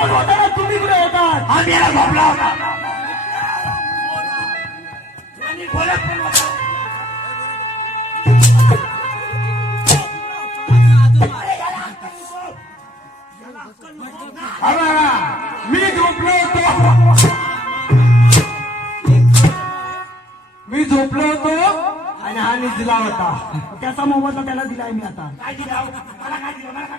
Phone होता ना तुम्ही कुठे होतात? आम्ही याला झोपला होता. आणि बोलत पण होता. अरे मी झोपलो होतो. मी झोपलो होतो. आणि हा निजला होता. त्याचा मोबदला त्याला दिलाय मी आता. काय दिलं? मला काय दिलं? मला काय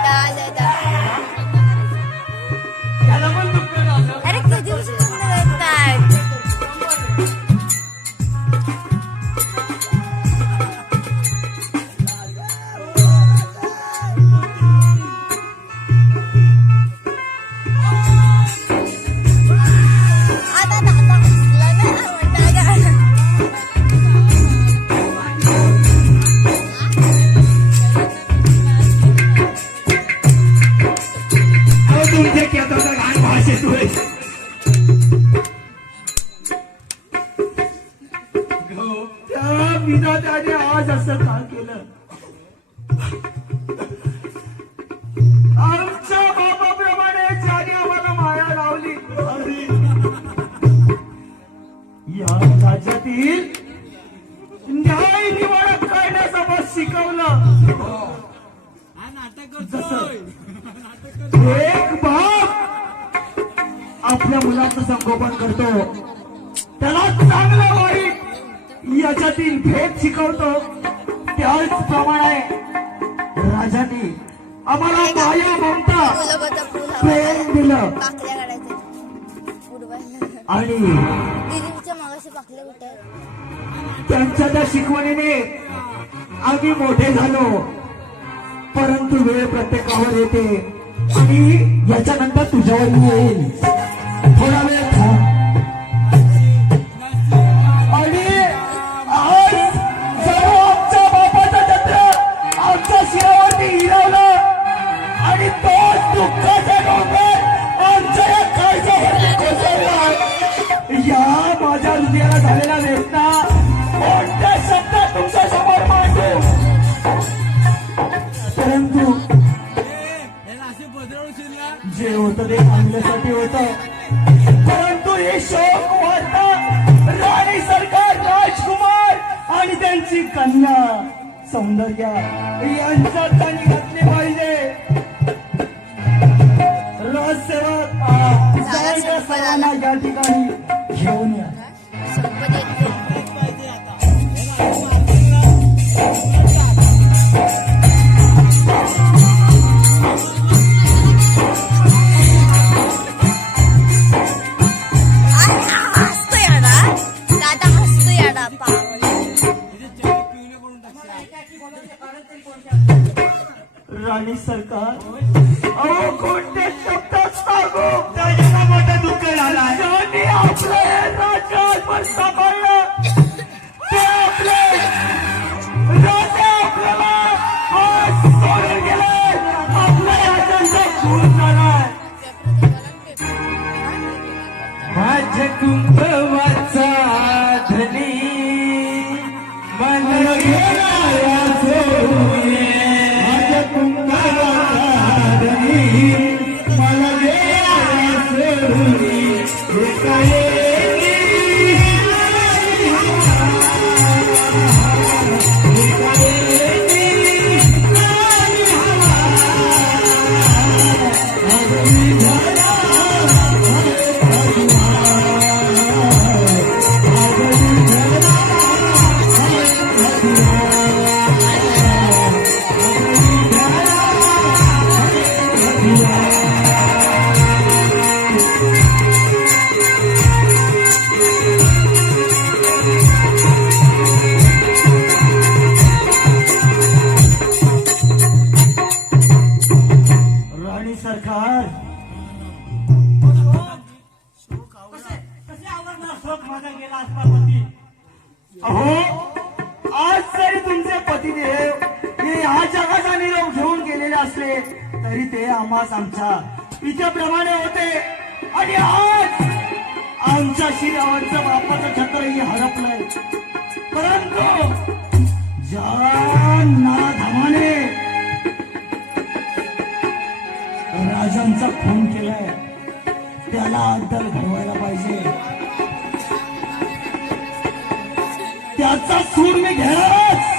त्या विधात्याने आज असं का केलं. आमच्या बापाप्रमाणे ज्याने आम्हाला माया लावली. या राज्यातील न्याय निवाडा करण्यास बस शिकवलं एक बाप आपल्या मुलाचं संगोपन करतो. त्याला चांगलं वाईट याच्यातील भेद शिकवतो. त्याचप्रमाणे राजाने आम्हाला माया ममता प्रेम दिलं. आणि त्यांच्या त्या शिकवणीने आम्ही मोठे झालो. परंतु वेळ प्रत्येकावर येते. आणि याच्यानंतर तुझ्यावर येईल थोडा वेळ जे होतं ते चांगल्यासाठी होतं. परंतु हे शोक वार्ता राणी सरकार राजकुमार आणि त्यांची कन्या सौंदर्य यांच्यात त्यांनी घातली पाहिजे. राजसेवक या ठिकाणी घेऊन या. राणी सरकार. अहो कोणते शब्द सांगू? त्याच्याला मोठं दुःख झालाय ज्यांनी आपले राज्यभर अहो आज जरी तुमचे पतीदेव हे ह्या जगाचा निरोप घेऊन गेलेले असले तरी ते आम्हास आमच्या तिच्याप्रमाणे होते. आणि आज आमच्या शिरावरचं बापाचं छत्रही हरपलंय. सूर मी घेणारच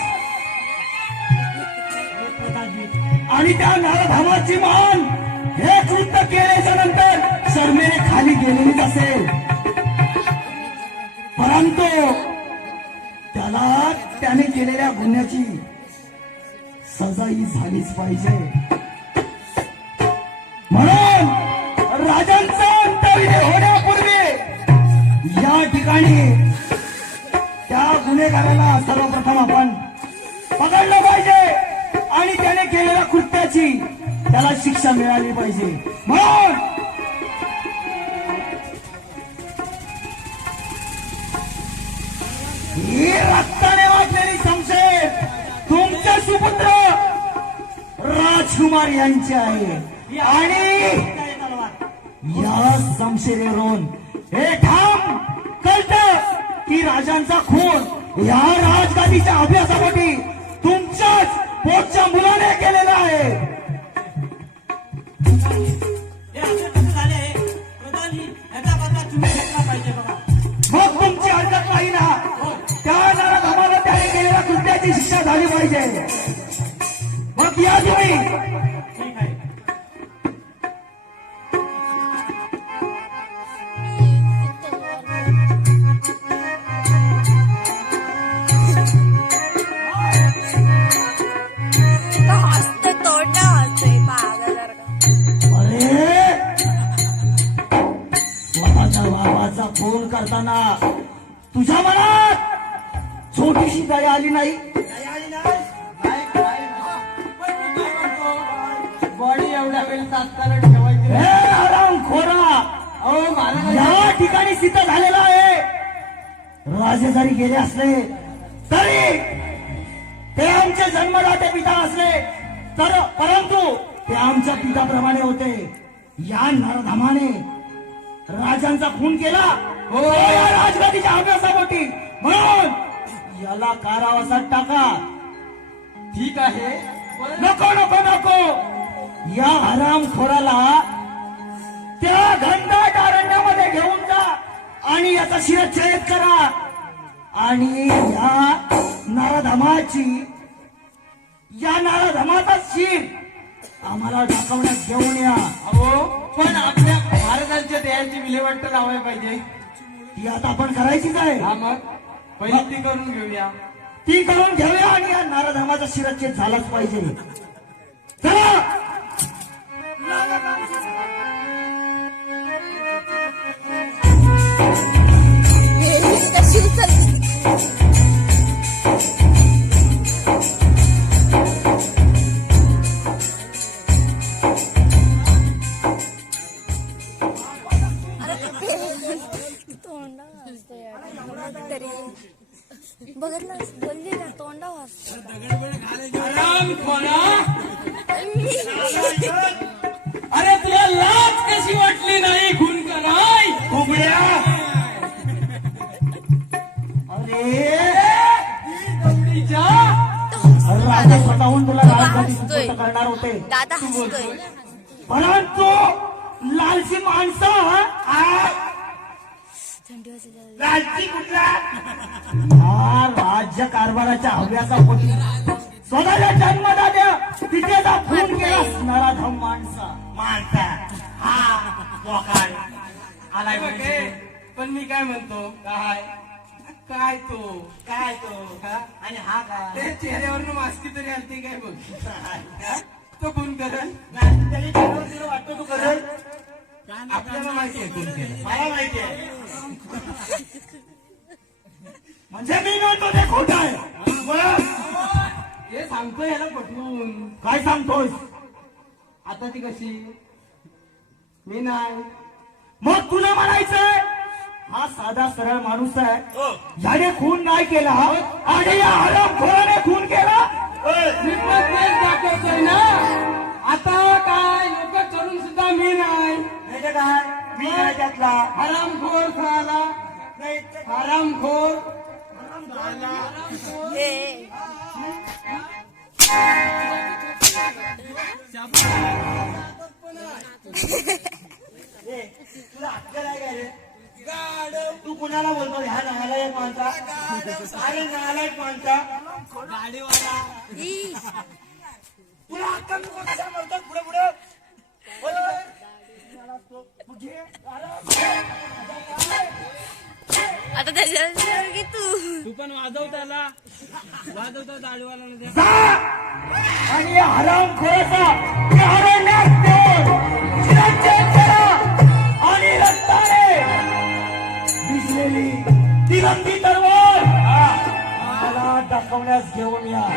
आणि त्या नारधामाची मान हे कृत्य केल्याच्यानंतर शर्मेने खाली गेलेलीच असेल. परंतु त्याला त्याने केलेल्या गुन्ह्याची सजाही झालीच पाहिजे. म्हणून राजांचा अंतविधी होण्यापूर्वी या ठिकाणी केलेल्या त्याला शिक्षा मिळाली पाहिजे. म्हणून ही रक्ताने वाटलेली संशय तुमचे सुपुत्र राजकुमार यांचे आहे. आणि या संशयावरून हे ठाम कळत की राजांचा खून या राजगादीच्या अभ्यासासाठी तुमच्याच पोटच्या मुलाने केलेला आहे. आली नाही. बॉडी एवढ्या वेळ तात्काळ ठेवायची हे आराम खोरा! अहो मला या ठिकाणी सिद्ध झालेला आहे. राजे जरी गेले असले तरी ते आमचे जन्मदाते पिता असले तर परंतु ते आमच्या पिताप्रमाणे होते. या नरधमाने राजांचा खून केला. हो. या राजगादीच्या अभ्यासापोटी. म्हणून याला कारावासात टाका. ठीक आहे नको नको नको. या हरामखोराला त्या घनदाट अरण्यामध्ये घेऊन जा आणि याचा शिरच्छेद करा. आणि या नरधमाची या नरधमाचा शिर आम्हाला दाखवण्यात घेऊन या. अहो पण आपल्या महाराजांच्या देहाची विल्हेवाट तर लावायला पाहिजे. ती आता आपण करायचीच आहे. हा मग? पहिली ती करून घेऊया. ती करून घेऊया आणि या नाराधामाचा शिरच्छेद झालाच पाहिजे. चला! कशी तोंडा तरी बघितलं बोलली ना तोंडा अरे तुला लाज कशी वाटली नाही कराय? अरे. स्वतःहून तुला करणार होते. दादा हसतोय. परंतु लालची माणसं आ, थंडी वाजली लालची कुठला? हा राज्य कारभाराच्या हव्यासापोटी स्वतःच्या जन्मदात्या तिथेचा खून केला नराधम माणसा. माणसा. हा मोकाल आलाय बघ म्हणजे. हे, पण मी काय म्हणतो? काय? काय तो? काय तो? हा? आणि हा काय? ते चेहऱ्यावरनं मास्की तरी आणते काय बघ? तो खून करल? नाही, तुला वाटतं तू करेल. आपल्याला माहिती आहे खून केलं मला माहिती आहे. म्हणजे मी म्हणतो ते खोट आहे. हे सांगतो याला पटवून. काय सांगतोस? आता ती कशी? मी नाही. मग तुला म्हणायचंय? हा साधा सरळ माणूस आहे. हो. याने खून नाही केला. आणि या त्यातला हरामखोर नाही हरामखोर. तुला अक्कल आहे रे तू कुणाला बोलतो? ह्या नालायक माणसा. अरे नालायक माणसा. ई. तुला अक्कल तू कशा बोलतो पुढे पुढे? आता त्याच्यावर की तू? तू पण वाजव त्याला. वाजवता दाढीवाला आणि हराम आणि रक्ताने भिजलेली तिरंगी तरवार मला दाखवण्यास घेऊन या.